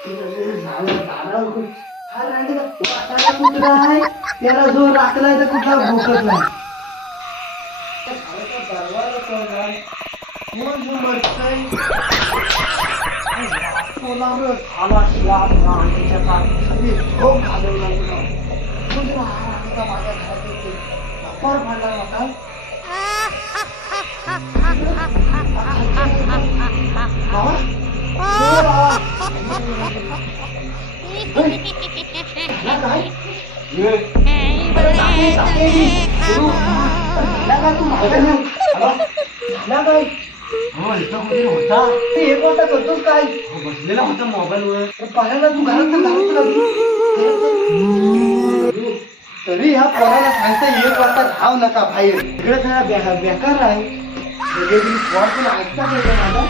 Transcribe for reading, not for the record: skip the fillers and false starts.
हा रांडगा वाटायला कुठला आहे त्याला जो राखलाय तर कुठला भूकत नाही दरवाजा कोण कोण जो मरतय कोणावर आला शिलाप रांडीच्या पाठी खूप घालवला म्हणजे हा रांडगा माझ्या घरात येते गप्पावर भांडला होता बसलेला होता मोबाईल वर पाहायला तू घरात तरी ह्या पोराला सांगता 1 वाजता धाव नका बाहेर इकडे बेकार आहे ऐकता माझा